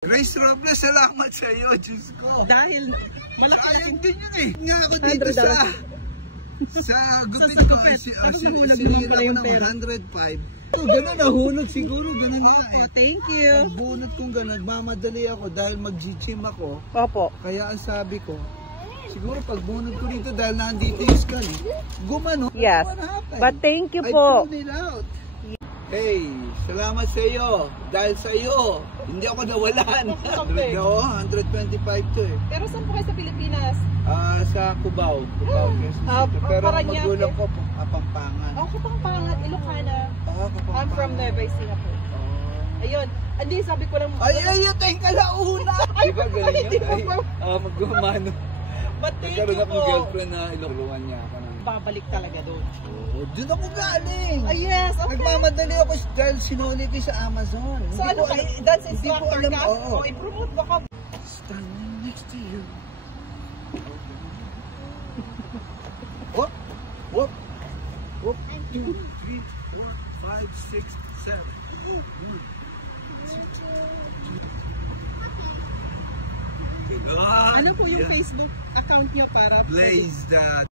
Grace Robles, salamat sa iyo, Diyos ko. Dahil malaki sayang din yun eh. Nga ako dito sa gupit ko. Sinira ko ng 105. Ganun, nahunod siguro. Ganun nga eh. Thank you. Ang bunot kong ganun, mamadali ako dahil mag-gym ako. Opo. Kaya ang sabi ko, siguro pag bunot ko dito dahil nandito yung skull eh. Gumano. Yes. But thank you po. I pulled it out. Hey, salamat sa iyo. Dahil sa iyo, hindi ako nawalan. No, 125 to eh. Pero saan po kayo sa Pilipinas? Sa Cubao. Pero magulang ko po, Kapampangan. Kapampangan, Ilocana. Kapampangan. I'm from Nueva Ecija po. Ayun. Hindi, sabi ko lang. Ay, thank ka lang una. Di ba galing yun? Magumano. But thank you nagkaroon po. akong girlfriend na iluluan niya ako. Babalik talaga doon. Oo, doon ako galing. Yes, okay. Nagmamadali ako dahil sinulit ko sa Amazon. So ano ka? Dance instructor ka? Oo. I-promote mo ka. Standing next to you. What? 2, 3, 4, 5, 6, 7. Ano po yung Facebook account niyo para Blaze that.